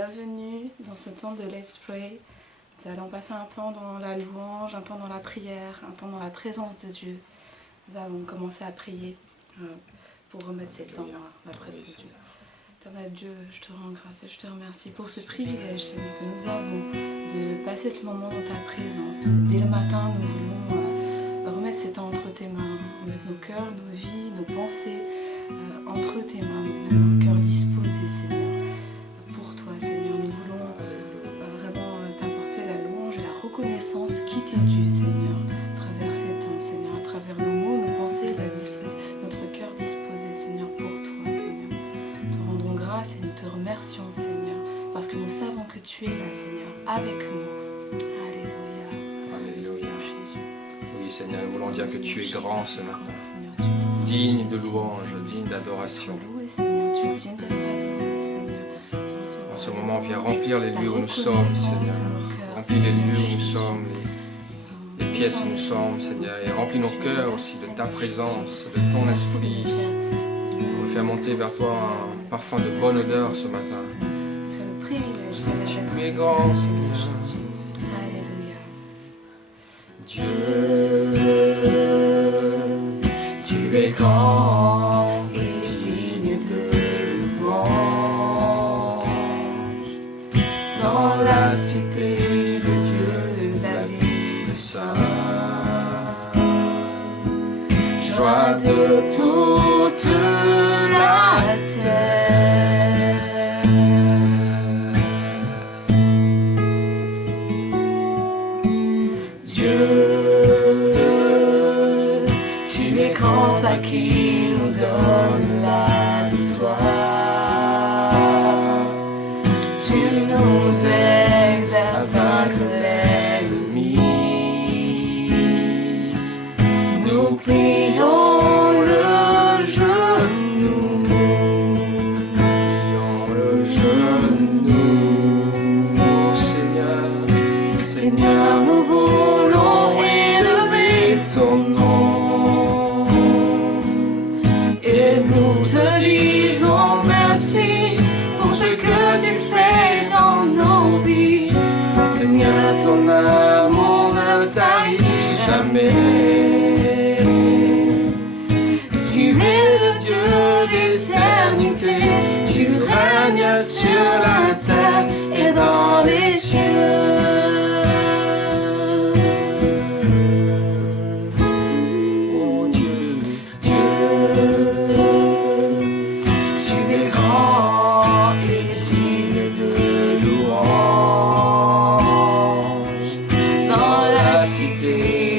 bienvenue dans ce temps de Let's Pray. Nous allons passer un temps dans la louange, un temps dans la prière, un temps dans la présence de Dieu. Nous allons commencer à prier pour remettre ces temps dans la présence de Dieu. Éternel Dieu, je te rends grâce et je te remercie pour ce privilège, Seigneur, que nous avons de passer ce moment dans ta présence. Dès le matin, nous voulons remettre ces temps entre tes mains, remettre nos cœurs, nos vies, nos pensées entre tes mains, nos cœurs disposés, Seigneur. Pour toi, Seigneur, nous voulons vraiment t'apporter la louange et la reconnaissance qui t'est due, Seigneur, à travers ces temps, Seigneur, à travers nos mots, nos pensées, notre cœur disposé, Seigneur, pour toi, Seigneur. Nous te rendons grâce et nous te remercions, Seigneur, parce que nous savons que tu es là, Seigneur, avec nous. Alléluia. Alléluia. Jésus. Oui, Seigneur, nous voulons dire que tu es grand ce matin. Seigneur, tu es saint, digne de louange, digne d'adoration. Loué, Seigneur, tu es digne d'être adoré, Seigneur. En ce moment, viens remplir les lieux où nous sommes, Seigneur. Remplis les lieux où nous sommes, les pièces où nous sommes, Seigneur. Et remplis nos cœurs aussi de ta présence, de ton esprit. On fait monter vers toi un parfum de bonne odeur ce matin. Tu es grand, Seigneur. Alléluia. Dieu, tu es grand et digne de louange. Dans la cité de Dieu, la ville sainte, joie de toute la terre. Dieu, tu es grand, toi qui nous donnes la victoire. Tu nous aides à vaincre l'ennemi. Nous plions le genou. Seigneur. Seigneur, nous voulons élever ton nom. Et nous te disons merci pour ce que tu fais dans nos vies. Seigneur, ton amour ne tarit jamais. Tu es le Dieu d'éternité. Tu règnes sur la terre et dans les cieux. Oh Dieu, Dieu, tu es grand et digne de louange. Dans la cité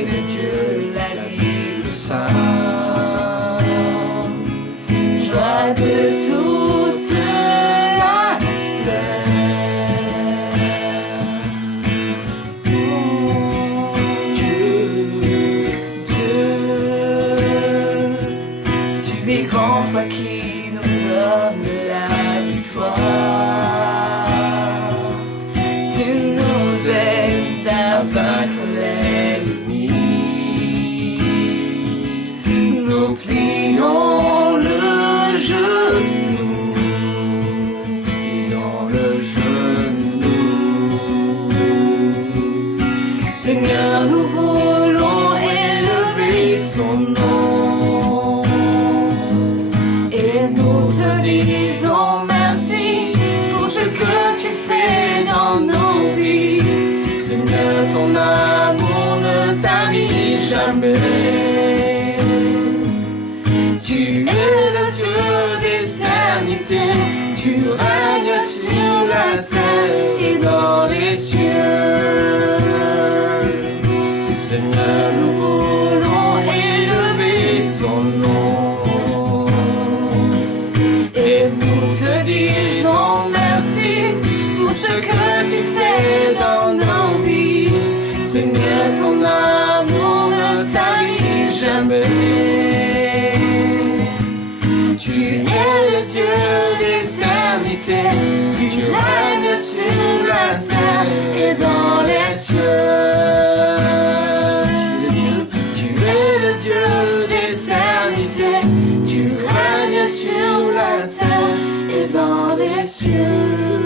de Dieu, la ville sainte, joie de toute la terre. Tu es grand, toi qui nous donnes la victoire. Tu nous aides à vaincre l'ennemi. Nous plions le genou. Plions le genou. Seigneur, nous voulons élever ton nom. Et nous te disons merci pour ce que tu fais dans nos vies. Seigneur, ton amour ne tarit jamais. Tu es le Dieu d'éternité. Tu règnes sur la terre et dans les cieux. Seigneur, nous voulons élever ton nom. Et nous te disons merci pour ce que tu fais dans nos vies. Seigneur, ton amour ne tarit jamais. Tu es le Dieu d'éternité. Tu règnes sur la terre et dans les cieux. Tu es le Dieu d'éternité. Tu règnes sur la terre et dans les cieux.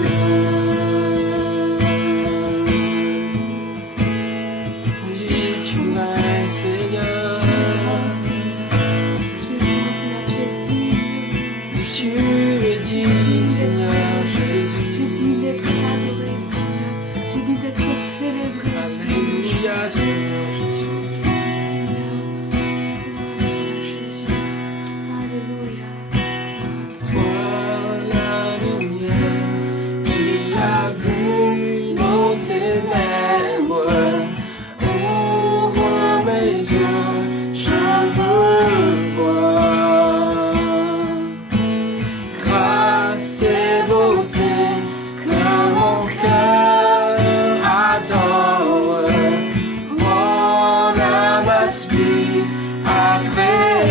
aspire après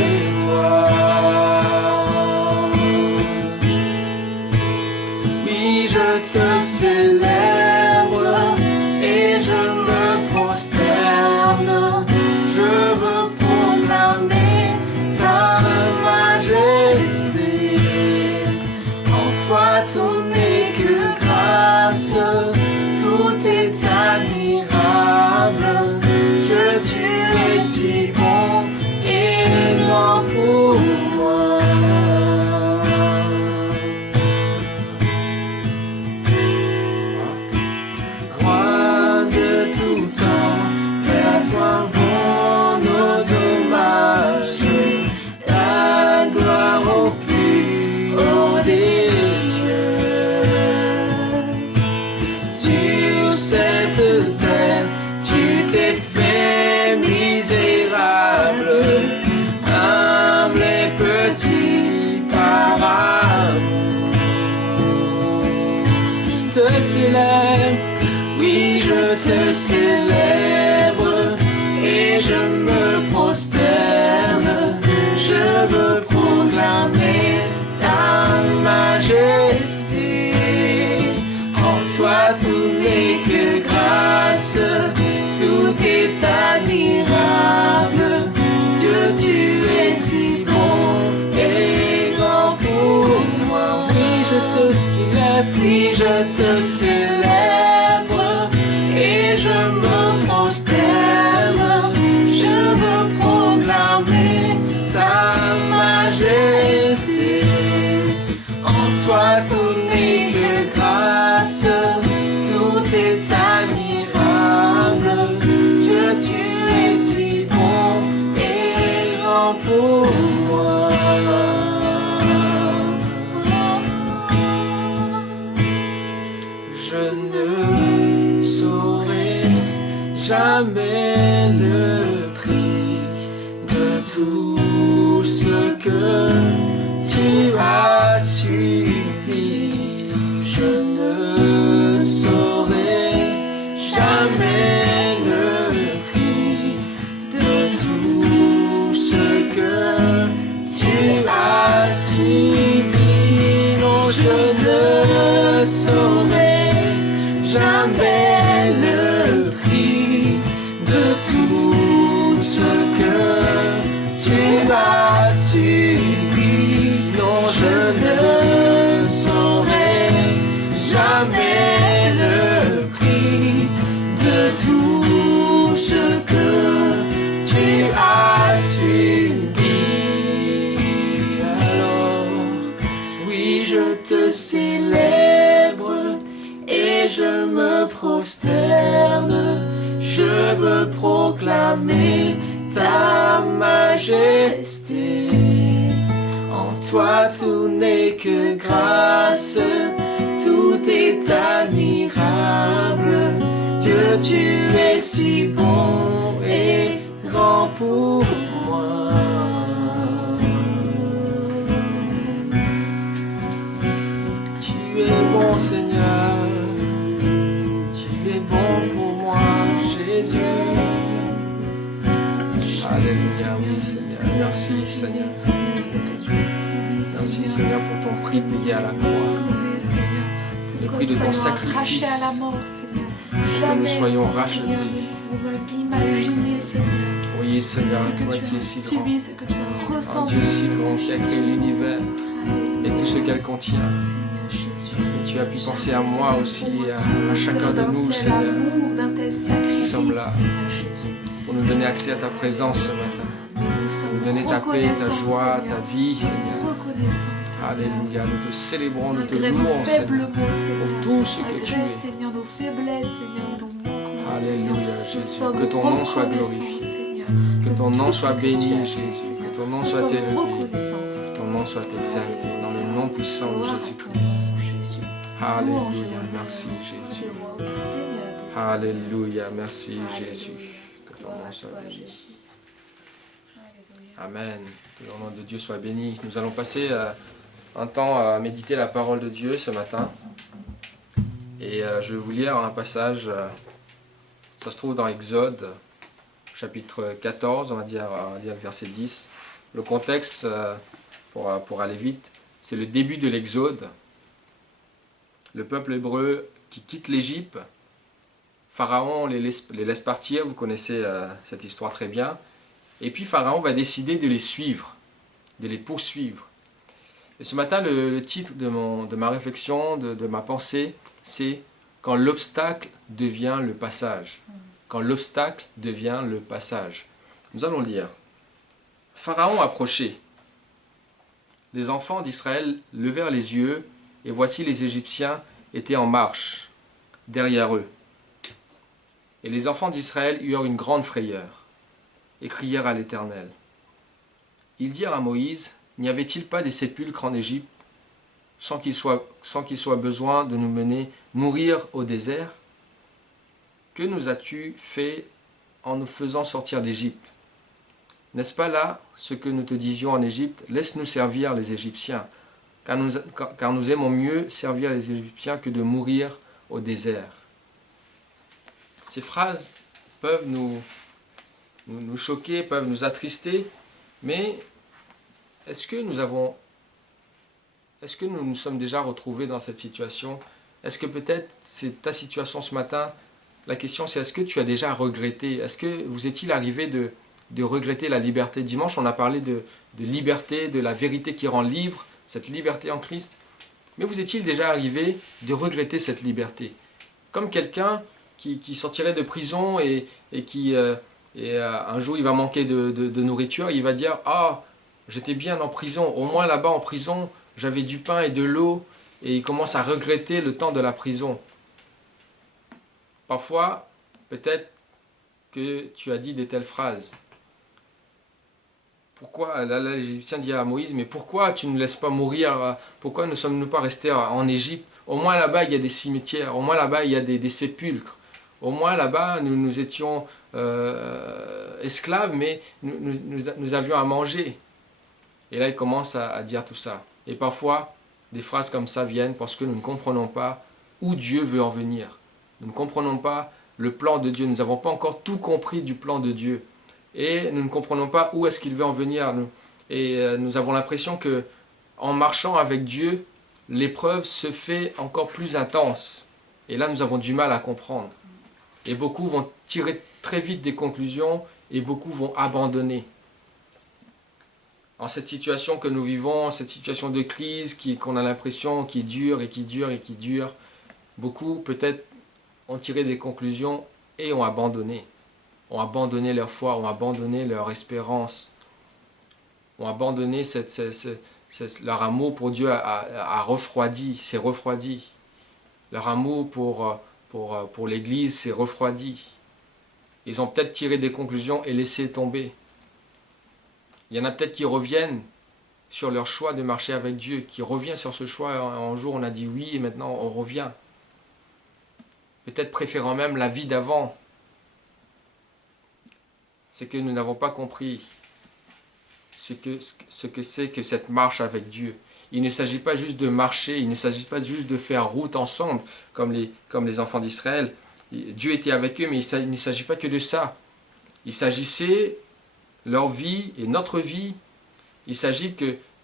toi. Oui, je te célèbre et je me prosterne. Je veux proclamer ta majesté. En toi tout n'est que grâce, tout est admirable. Dieu, tu es si bon et grand pour moi. Roi de tout temps, vers toi vont nos hommages. La gloire au plus haut des cieux. Sur cette terre, tu t'es fait misérable, humble et petit par amour. Je te célèbre, oui je te célèbre, et je me prosterne. Je veux proclamer ta majesté. En toi tout n'est que grâce, tout est admirable. Dieu, tu es si bon et grand pour moi. Oui, je te célèbre, oui, je te célèbre, et je me prosterne. Je veux proclamer ta majesté. En toi tout n'est que grâce, tout est admirable. Dieu, tu es si bon et grand pour moi. Je ne saurais jamais le prix de tout ce que tu as subi. Je ne saurais jamais le prix de tout ce que tu as subi. Non, je ne saurais jamais le prix de tout ce que tu as subi. Non, je ne saurais jamais le prix de tout ce que tu as subi. Alors, oui, je te célèbre et je me prosterne. Je veux proclamer ta majesté. En toi tout n'est que grâce, tout est admirable. Dieu, tu es si bon et grand pour moi. Tu es bon, Seigneur. Tu es bon pour moi, Jésus. Alléluia, oui, Seigneur. Merci, Seigneur. Merci, Seigneur, pour ton prix payé à la croix. Le prix de ton sacrifice. Que nous soyons rachetés. Oui, Seigneur, toi qui es si grand. Un Dieu si grand qui a créé l'univers et tout ce qu'elle contient. Et tu as pu penser à moi aussi, à chacun de nous, Seigneur, qui sommes là, pour nous donner accès à ta présence ce matin, pour nous donner ta paix, ta joie, ta vie, Seigneur. Alléluia, nous te célébrons, nous te louons, Seigneur, pour tout ce que tu es. Alléluia, Jésus, que ton nom soit glorifié, que ton nom soit béni, Jésus, que ton nom soit élevé, que ton nom soit exalté, dans le nom puissant de Jésus-Christ. Alléluia, merci Jésus. Alléluia, merci Jésus. Que ton nom soit béni. Amen. Que le nom de Dieu soit béni. Nous allons passer un temps à méditer la parole de Dieu ce matin. Et je vais vous lire un passage, ça se trouve dans Exode, chapitre 14, on va dire verset 10. Le contexte, pour aller vite, c'est le début de l'Exode. Le peuple hébreu qui quitte l'Égypte, Pharaon les laisse partir, vous connaissez cette histoire très bien. Et puis Pharaon va décider de les suivre, de les poursuivre. Et ce matin, le titre de ma réflexion, de ma pensée, c'est « Quand l'obstacle devient le passage ». Quand l'obstacle devient le passage. Nous allons lire. Pharaon approchait. Les enfants d'Israël levèrent les yeux, et voici les Égyptiens étaient en marche, derrière eux. Et les enfants d'Israël eurent une grande frayeur, et crièrent à l'Éternel. Ils dirent à Moïse, n'y avait-il pas des sépulcres en Égypte, sans qu'il soit besoin de nous mener mourir au désert? Que nous as-tu fait en nous faisant sortir d'Égypte? N'est-ce pas là ce que nous te disions en Égypte? Laisse-nous servir les Égyptiens, car nous aimons mieux servir les Égyptiens que de mourir au désert. Ces phrases peuvent nous choquer, peuvent nous attrister, mais est-ce que nous nous sommes déjà retrouvés dans cette situation? Est-ce que peut-être c'est ta situation ce matin? La question c'est, est-ce que tu as déjà regretté? Est-ce que vous est-il arrivé de regretter la liberté? Dimanche, on a parlé de liberté, de la vérité qui rend libre, cette liberté en Christ. Mais vous est-il déjà arrivé de regretter cette liberté? Comme quelqu'un qui sortirait de prison et qui un jour il va manquer de nourriture, il va dire « Ah, j'étais bien en prison, au moins là-bas en prison, j'avais du pain et de l'eau » et il commence à regretter le temps de la prison. Parfois, peut-être que tu as dit de telles phrases. Pourquoi, là l'Égyptien dit à Moïse, mais pourquoi tu ne laisses pas mourir? Pourquoi ne sommes-nous pas restés en Égypte? Au moins là-bas, il y a des cimetières, au moins là-bas, il y a des sépulcres. Au moins là-bas, nous étions esclaves, mais nous avions à manger. Et là, il commence à dire tout ça. Et parfois, des phrases comme ça viennent parce que nous ne comprenons pas où Dieu veut en venir. Nous ne comprenons pas le plan de Dieu. Nous n'avons pas encore tout compris du plan de Dieu. Et nous ne comprenons pas où est-ce qu'il veut en venir. Nous avons l'impression que en marchant avec Dieu, l'épreuve se fait encore plus intense. Et là, nous avons du mal à comprendre. Et beaucoup vont tirer très vite des conclusions et beaucoup vont abandonner. En cette situation que nous vivons, cette situation de crise qu'on a l'impression qui dure et qui dure et qui dure, beaucoup peut-être ont tiré des conclusions et ont abandonné leur foi, ont abandonné leur espérance, ont abandonné leur amour pour Dieu a refroidi, s'est refroidi. Leur amour pour l'Église s'est refroidi. Ils ont peut-être tiré des conclusions et laissé tomber. Il y en a peut-être qui reviennent sur leur choix de marcher avec Dieu, qui revient sur ce choix. Un jour on a dit oui et maintenant on revient. Peut-être préférant même la vie d'avant. C'est que nous n'avons pas compris ce que c'est que cette marche avec Dieu. Il ne s'agit pas juste de marcher, il ne s'agit pas juste de faire route ensemble, comme les enfants d'Israël. Dieu était avec eux, mais il ne s'agit pas que de ça. Il s'agissait, leur vie et notre vie, il s'agit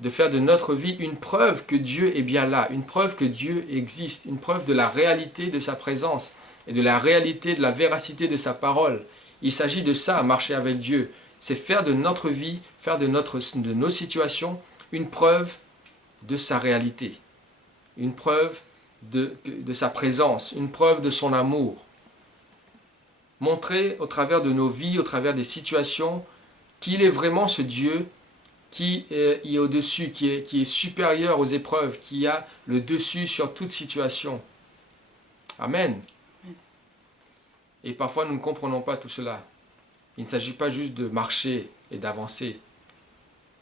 de faire de notre vie une preuve que Dieu est bien là, une preuve que Dieu existe, une preuve de la réalité de sa présence et de la réalité de la véracité de sa parole. Il s'agit de ça, marcher avec Dieu. C'est faire de notre vie, faire de nos situations une preuve de sa réalité, une preuve de sa présence, une preuve de son amour. Montrer au travers de nos vies, au travers des situations, qu'il est vraiment ce Dieu qui est au-dessus, qui est supérieur aux épreuves, qui a le dessus sur toute situation. Amen. Et parfois nous ne comprenons pas tout cela. Il ne s'agit pas juste de marcher et d'avancer,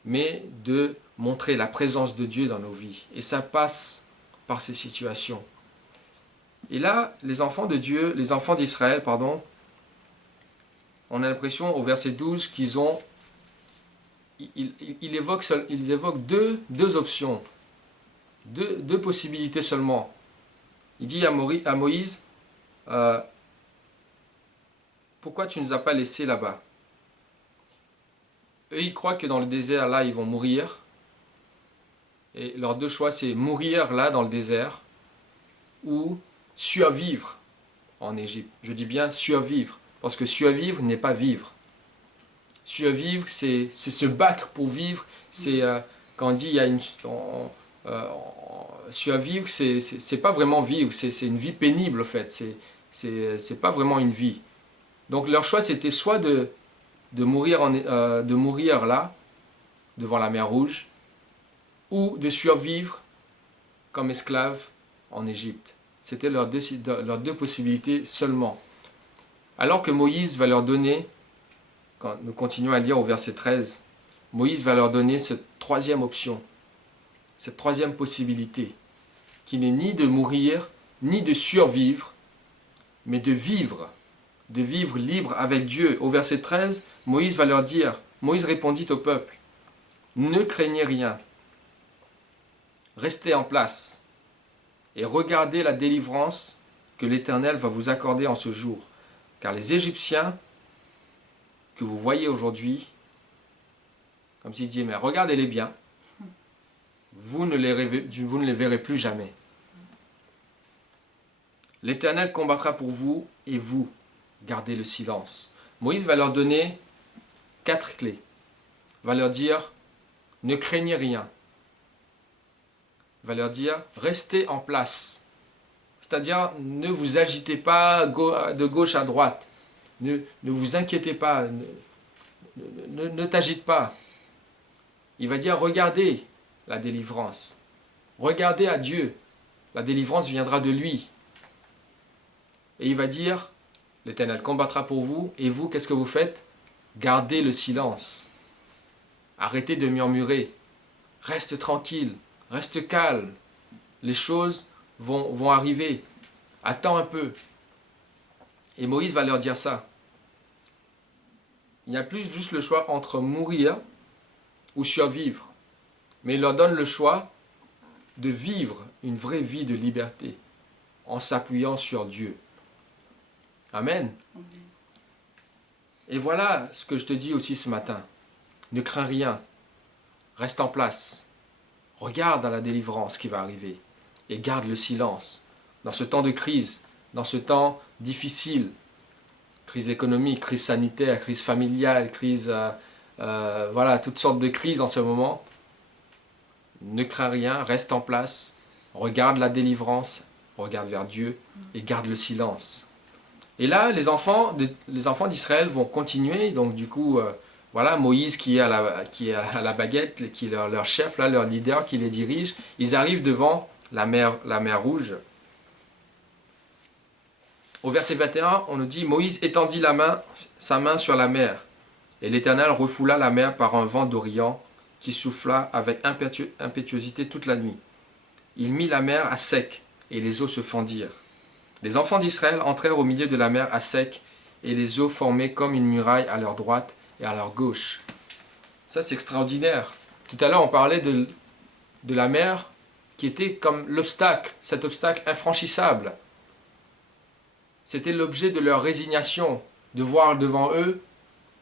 mais de montrer la présence de Dieu dans nos vies. Et ça passe par ces situations. Et là, les enfants de Dieu, les enfants d'Israël, pardon, on a l'impression au verset 12 qu'ils ont, ils évoquent deux options, deux possibilités seulement. Il dit à Moïse, pourquoi tu ne nous as pas laissés là-bas? eux, ils croient que dans le désert, là, ils vont mourir. Et leurs deux choix, c'est mourir là, dans le désert, ou survivre en Égypte. Je dis bien survivre, parce que survivre n'est pas vivre. Survivre, c'est se battre pour vivre. C'est quand on dit il y a une survivre, c'est pas vraiment vivre, c'est une vie pénible en fait. C'est pas vraiment une vie. Donc leur choix c'était soit de mourir là, devant la mer Rouge, ou de survivre comme esclaves en Égypte. C'était leurs deux possibilités seulement. Alors que Moïse va leur donner, quand nous continuons à lire au verset 13, Moïse va leur donner cette troisième option, cette troisième possibilité, qui n'est ni de mourir, ni de survivre, mais de vivre libre avec Dieu. Au verset 13, Moïse va leur dire, Moïse répondit au peuple, ne craignez rien, restez en place et regardez la délivrance que l'Éternel va vous accorder en ce jour. Car les Égyptiens que vous voyez aujourd'hui, comme s'il dit, mais regardez-les bien, vous ne les verrez plus jamais. L'Éternel combattra pour vous et vous gardez le silence. Moïse va leur donner 4 clés. Il va leur dire, ne craignez rien. Il va leur dire, restez en place. C'est-à-dire, ne vous agitez pas de gauche à droite. Ne vous inquiétez pas. Ne t'agite pas. Il va dire, regardez la délivrance. Regardez à Dieu. La délivrance viendra de lui. Et il va dire, l'Éternel combattra pour vous, et vous, qu'est-ce que vous faites? Gardez le silence. Arrêtez de murmurer. Reste tranquille, reste calme. Les choses vont arriver. Attends un peu. Et Moïse va leur dire ça. Il n'y a plus juste le choix entre mourir ou survivre. Mais il leur donne le choix de vivre une vraie vie de liberté en s'appuyant sur Dieu. Amen. Et voilà ce que je te dis aussi ce matin. Ne crains rien. Reste en place. Regarde à la délivrance qui va arriver. Et garde le silence. Dans ce temps de crise, dans ce temps difficile, crise économique, crise sanitaire, crise familiale, crise... voilà, toutes sortes de crises en ce moment. Ne crains rien, reste en place. Regarde la délivrance. Regarde vers Dieu et garde le silence. Et là, les enfants d'Israël vont continuer. Donc du coup, voilà, Moïse qui est à la baguette, qui est leur chef, là, leur leader qui les dirige. Ils arrivent devant la mer Rouge. Au verset 21, on nous dit, Moïse étendit sa main sur la mer. Et l'Éternel refoula la mer par un vent d'Orient qui souffla avec impétuosité toute la nuit. Il mit la mer à sec et les eaux se fendirent. Les enfants d'Israël entrèrent au milieu de la mer à sec, et les eaux formaient comme une muraille à leur droite et à leur gauche. Ça, c'est extraordinaire. Tout à l'heure, on parlait de la mer qui était comme l'obstacle, cet obstacle infranchissable. C'était l'objet de leur résignation, de voir devant eux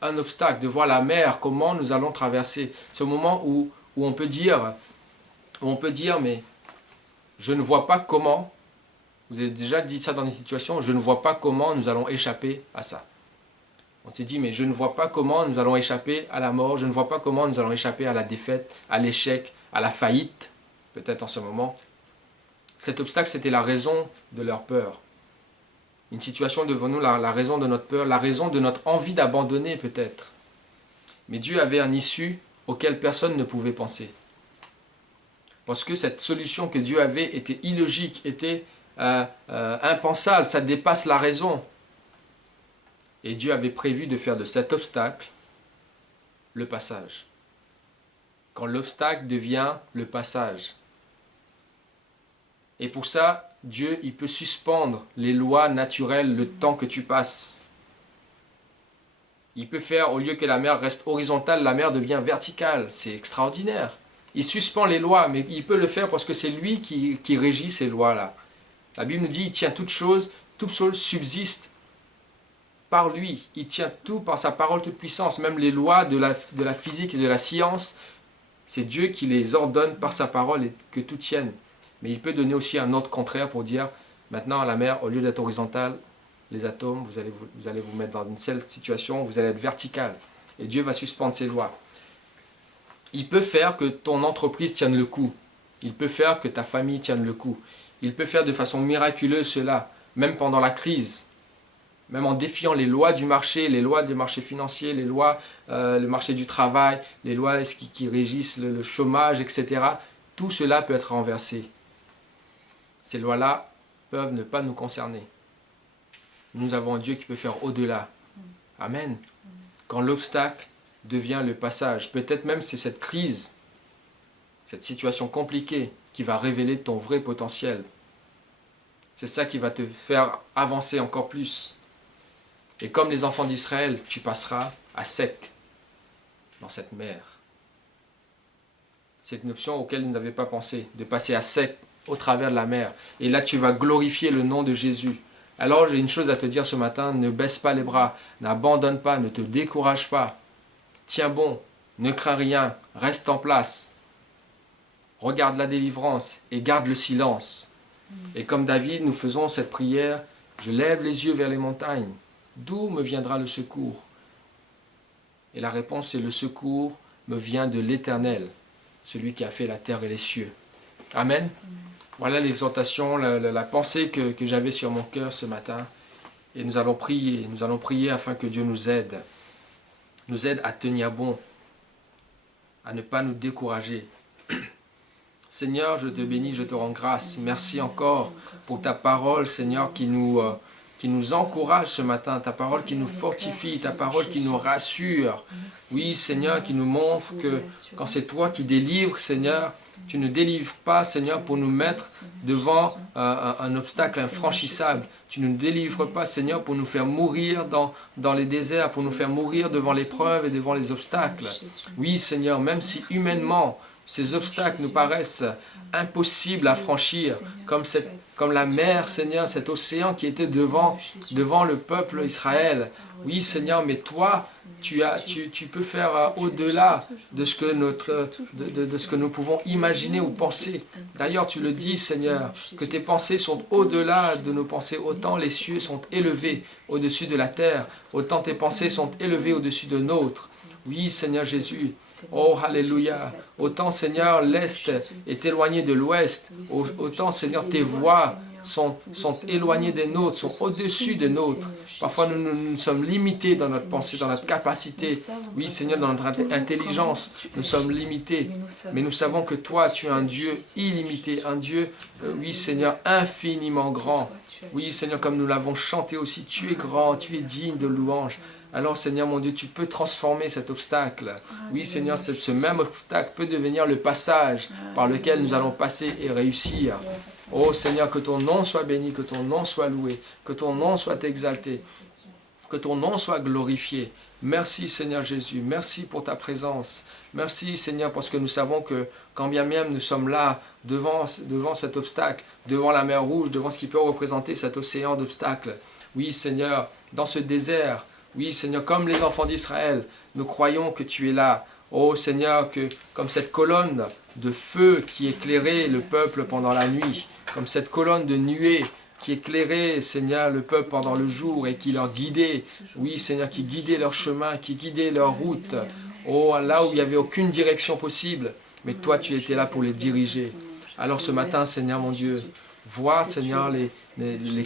un obstacle, de voir la mer, comment nous allons traverser. C'est au moment où on peut dire, mais je ne vois pas comment. Vous avez déjà dit ça dans des situations, je ne vois pas comment nous allons échapper à ça. On s'est dit, mais je ne vois pas comment nous allons échapper à la mort, je ne vois pas comment nous allons échapper à la défaite, à l'échec, à la faillite, peut-être en ce moment. Cet obstacle, c'était la raison de leur peur. Une situation devant nous, la raison de notre peur, la raison de notre envie d'abandonner peut-être. Mais Dieu avait une issue auquel personne ne pouvait penser. Parce que cette solution que Dieu avait était illogique, était impensable, ça dépasse la raison. Et Dieu avait prévu de faire de cet obstacle le passage. Quand l'obstacle devient le passage. Et pour ça, Dieu, il peut suspendre les lois naturelles le temps que tu passes. Il peut faire, au lieu que la mer reste horizontale, la mer devient verticale. C'est extraordinaire. Il suspend les lois, mais il peut le faire parce que c'est lui qui régit ces lois-là. La Bible nous dit, il tient toutes choses subsistent par lui. Il tient tout par sa parole toute puissance. Même les lois de la physique et de la science, c'est Dieu qui les ordonne par sa parole et que tout tienne. Mais il peut donner aussi un ordre contraire pour dire, maintenant la mer, au lieu d'être horizontale, les atomes, vous allez vous mettre dans une seule situation, vous allez être vertical. Et Dieu va suspendre ses lois. Il peut faire que ton entreprise tienne le coup. Il peut faire que ta famille tienne le coup. Il peut faire de façon miraculeuse cela, même pendant la crise. Même en défiant les lois du marché financier, les lois, le marché du travail, les lois qui régissent le chômage, etc. Tout cela peut être renversé. Ces lois-là peuvent ne pas nous concerner. Nous avons un Dieu qui peut faire au-delà. Amen. Quand l'obstacle devient le passage, peut-être même c'est cette crise, cette situation compliquée qui va révéler ton vrai potentiel. C'est ça qui va te faire avancer encore plus. Et comme les enfants d'Israël, tu passeras à sec dans cette mer. C'est une option auquel ils n'avaient pas pensé, de passer à sec au travers de la mer. Et là, tu vas glorifier le nom de Jésus. Alors, j'ai une chose à te dire ce matin, ne baisse pas les bras, n'abandonne pas, ne te décourage pas. Tiens bon, ne crains rien, reste en place. Regarde la délivrance et garde le silence. Et comme David, nous faisons cette prière, je lève les yeux vers les montagnes. D'où me viendra le secours? Et la réponse est le secours me vient de l'Éternel, celui qui a fait la terre et les cieux. Amen. Voilà l'exhortation, la pensée que j'avais sur mon cœur ce matin. Et nous allons prier afin que Dieu nous aide à tenir bon, à ne pas nous décourager. Seigneur, je te bénis, je te rends grâce. Merci encore pour ta parole, Seigneur, qui nous encourage ce matin, ta parole qui nous fortifie, ta parole qui nous rassure. Oui, Seigneur, qui nous montre que quand c'est toi qui délivres, Seigneur, tu ne délivres pas, Seigneur, pour nous mettre devant un obstacle infranchissable. Tu ne nous délivres pas, Seigneur, pour nous faire mourir dans les déserts, pour nous faire mourir devant l'épreuve et devant les obstacles. Oui, Seigneur, même si humainement, ces obstacles nous paraissent impossibles à franchir, comme la mer, Seigneur, cet océan qui était devant le peuple Israël. Oui, Seigneur, mais toi, tu peux faire au-delà de ce que nous pouvons imaginer ou penser. D'ailleurs, tu le dis, Seigneur, que tes pensées sont au-delà de nos pensées. Autant les cieux sont élevés au-dessus de la terre, autant tes pensées sont élevées au-dessus de nôtres. Oui, Seigneur Jésus. Oh, alléluia. Autant, Seigneur, l'Est est éloigné de l'Ouest. Autant, Seigneur, tes voies sont éloignées des nôtres, sont au-dessus des nôtres. Parfois, nous sommes limités dans notre pensée, dans notre capacité. Oui, Seigneur, dans notre intelligence, nous sommes limités. Mais nous savons que toi, tu es un Dieu illimité, un Dieu, oui, Seigneur, infiniment grand. Oui, Seigneur, comme nous l'avons chanté aussi, tu es grand, tu es digne de louange. Alors, Seigneur, mon Dieu, tu peux transformer cet obstacle. Oui, Seigneur, ce même obstacle peut devenir le passage par lequel nous allons passer et réussir. Oh, Seigneur, que ton nom soit béni, que ton nom soit loué, que ton nom soit exalté, que ton nom soit glorifié. Merci, Seigneur Jésus. Merci pour ta présence. Merci, Seigneur, parce que nous savons que quand bien même nous sommes là, devant cet obstacle, devant la mer Rouge, devant ce qui peut représenter cet océan d'obstacles. Oui, Seigneur, dans ce désert, oui, Seigneur, comme les enfants d'Israël, nous croyons que tu es là. Oh, Seigneur, que comme cette colonne de feu qui éclairait le peuple pendant la nuit, comme cette colonne de nuée qui éclairait, Seigneur, le peuple pendant le jour et qui leur guidait. Oui, Seigneur, qui guidait leur chemin, qui guidait leur route. Oh, là où il n'y avait aucune direction possible, mais toi, tu étais là pour les diriger. Alors ce matin, Seigneur, mon Dieu, vois, Seigneur, les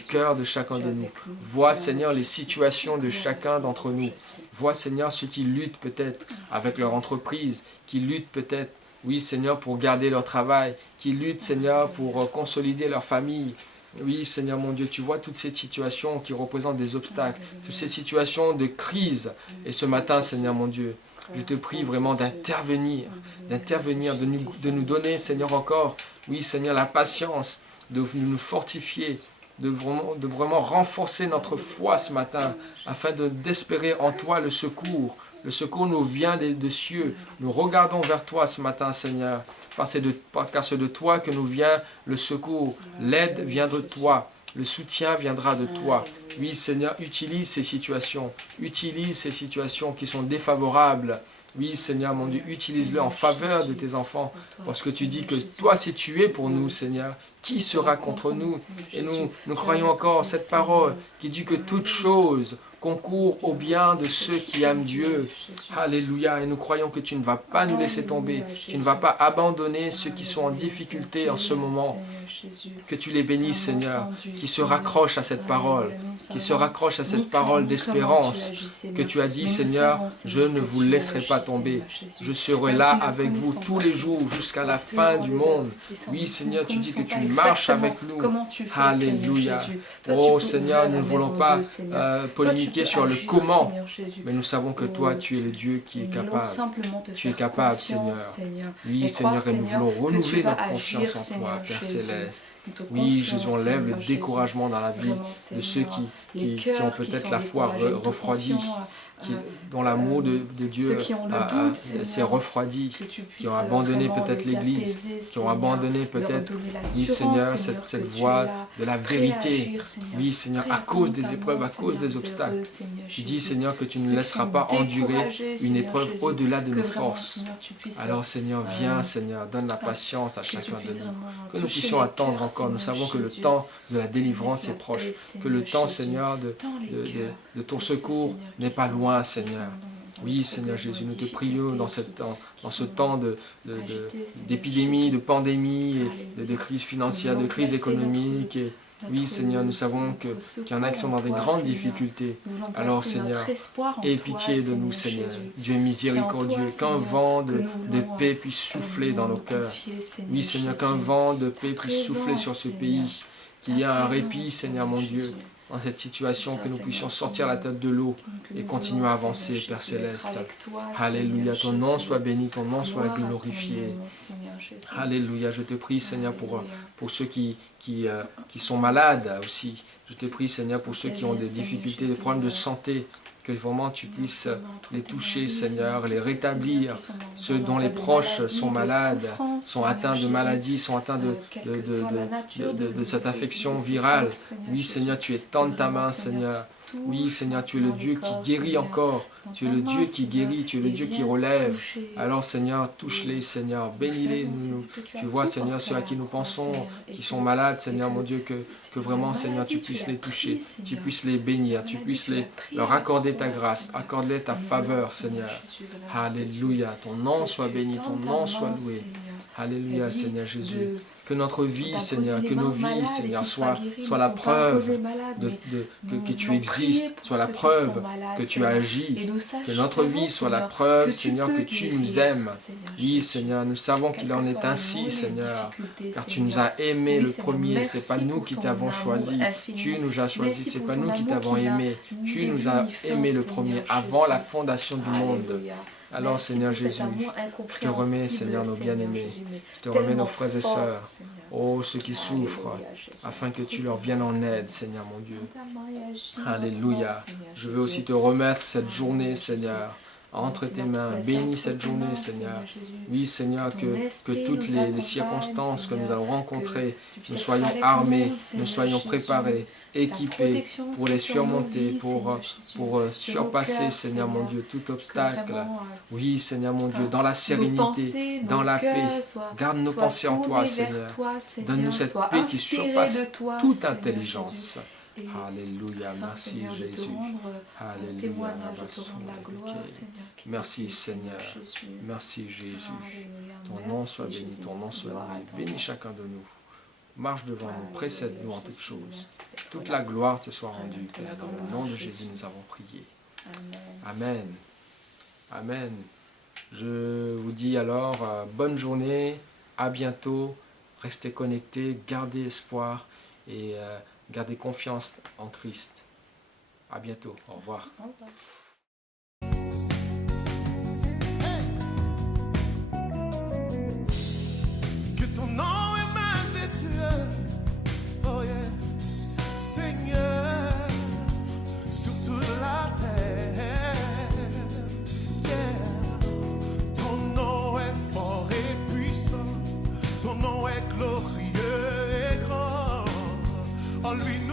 cœurs de chacun de nous. Vois, Seigneur, les situations de chacun d'entre nous. Vois, Seigneur, ceux qui luttent peut-être avec leur entreprise, qui luttent peut-être, oui, Seigneur, pour garder leur travail, qui luttent, Seigneur, pour consolider leur famille. Oui, Seigneur, mon Dieu, tu vois toutes ces situations qui représentent des obstacles, toutes ces situations de crise. Et ce matin, Seigneur, mon Dieu, je te prie vraiment d'intervenir, de nous donner, Seigneur, encore, oui, Seigneur, la patience, de nous fortifier, de vraiment renforcer notre foi ce matin, afin d'espérer en toi le secours. Le secours nous vient des cieux. Nous regardons vers toi ce matin, Seigneur, car c'est de toi que nous vient le secours. L'aide vient de toi. Le soutien viendra de toi. Oui, Seigneur, utilise ces situations qui sont défavorables. Oui, Seigneur, mon Dieu, utilise-le en faveur de tes enfants, parce que tu dis que toi, si tu es pour nous, Seigneur, qui sera contre nous? Et nous croyons encore cette parole qui dit que toute chose concourt au bien de ceux qui aiment Dieu. Alléluia. Et nous croyons que tu ne vas pas nous laisser tomber. Tu ne vas pas abandonner ceux qui sont en difficulté en ce moment. Que tu les bénisses, Seigneur, qui se raccrochent à cette parole, qui se raccrochent à cette parole d'espérance que tu as dit, Seigneur, je ne vous laisserai pas tomber. Je serai là avec vous tous les jours jusqu'à la fin du monde. Oui, Seigneur, tu dis que tu marches avec nous. Alléluia. Oh, Seigneur, nous ne voulons pas polémiquer sur le comment, mais nous savons que toi, tu es le Dieu qui est capable. Tu es capable, Seigneur. Oui, Seigneur, et nous voulons renouveler notre confiance en toi, Père Céleste. Oui, Jésus, on lève le découragement dans la vie de ceux qui ont peut-être la foi refroidie, dont l'amour de Dieu s'est refroidi, qui ont abandonné peut-être l'Église, qui ont abandonné peut-être, oui Seigneur, cette voie de la vérité. Oui Seigneur, à cause des épreuves, à cause des obstacles. Tu dis Seigneur que tu ne laisseras pas endurer une épreuve au-delà de nos forces. Alors Seigneur, viens Seigneur, donne la patience à chacun de nous, que nous puissions attendre encore. Nous savons que le temps de la délivrance est proche, que le temps Seigneur de ton secours n'est pas loin. Seigneur. Oui, Seigneur Jésus, nous te prions dans ce temps d'épidémie, de pandémie, et de crise financière, de crise économique. Et oui, Seigneur, nous savons qu'il y en a qui sont dans des grandes difficultés. Alors, Seigneur, aie pitié de nous, Seigneur. Dieu miséricordieux, qu'un vent de paix puisse souffler dans nos cœurs. Oui, Seigneur, qu'un vent de paix puisse souffler sur ce pays. Qu'il y ait un répit, Seigneur mon Dieu, dans cette situation, que nous puissions sortir la tête de l'eau et continuer à avancer, Père Céleste. Alléluia, ton nom soit béni, ton nom soit glorifié. Alléluia, je te prie, Seigneur, pour ceux qui sont malades aussi. Je te prie, Seigneur, pour ceux qui ont des difficultés, des problèmes de santé, que vraiment tu puisses les toucher, Seigneur, les rétablir. Ceux dont les proches sont malades, sont atteints de maladies, sont atteints de cette affection virale. Oui, Seigneur, tu étends ta main, Seigneur. Oui, Seigneur, tu es le Dieu qui guérit encore. Tu es le Dieu qui guérit, tu es le Dieu qui relève. Alors, Seigneur, touche-les, Seigneur, bénis-les. Tu vois, Seigneur, ceux à qui nous pensons, qui sont malades, Seigneur, mon Dieu, que vraiment, Seigneur, tu puisses les toucher, tu puisses les bénir, tu puisses leur accorder ta grâce, accorde-les ta faveur, Seigneur. Alléluia, ton nom soit béni, ton nom soit loué. Alléluia, Seigneur Jésus. Que notre vie, Seigneur, que nos vies, Seigneur, soient la preuve que tu existes, soit la preuve que tu agis. Que notre vie soit la preuve, Seigneur, que tu nous aimes. Oui, Seigneur, nous savons qu'il en est ainsi, Seigneur, car tu nous as aimés le premier. C'est pas nous qui t'avons choisi. Tu nous as choisi, c'est pas nous qui t'avons aimé. Tu nous as aimés le premier, avant la fondation du monde. Alors, Seigneur Jésus, je te remets, Seigneur, nos bien-aimés. Je te remets nos frères et sœurs. Oh, ceux qui souffrent, afin que tu leur viennes en aide, Seigneur mon Dieu. Alléluia. Je veux aussi te remettre cette journée, Seigneur, entre tes mains. Bénis cette journée, Seigneur. Oui, Seigneur, que toutes les circonstances que nous allons rencontrer, nous soyons armés, nous soyons préparés, équipés pour les surmonter, pour surpasser, Seigneur mon Dieu, tout obstacle. Oui, Seigneur mon Dieu, dans la sérénité, dans la paix. Garde nos pensées en toi, Seigneur. Donne-nous cette paix qui surpasse toute intelligence. Alléluia, merci Jésus. Alléluia, merci Seigneur. Merci Jésus. Ton nom soit béni, ton nom soit loué. Bénis chacun de nous. Marche devant nous, précède-nous en toutes choses. Toute la gloire te soit rendue, Père. Dans le nom de Jésus, nous avons prié. Amen. Amen. Je vous dis alors, bonne journée, à bientôt. Restez connectés, gardez espoir et gardez confiance en Christ. À bientôt. Au revoir. Au revoir. Que ton nom est majestueux, oh yeah, Seigneur, sur toute la terre, yeah. Ton nom est fort et puissant, ton nom est glorieux et grand. En lui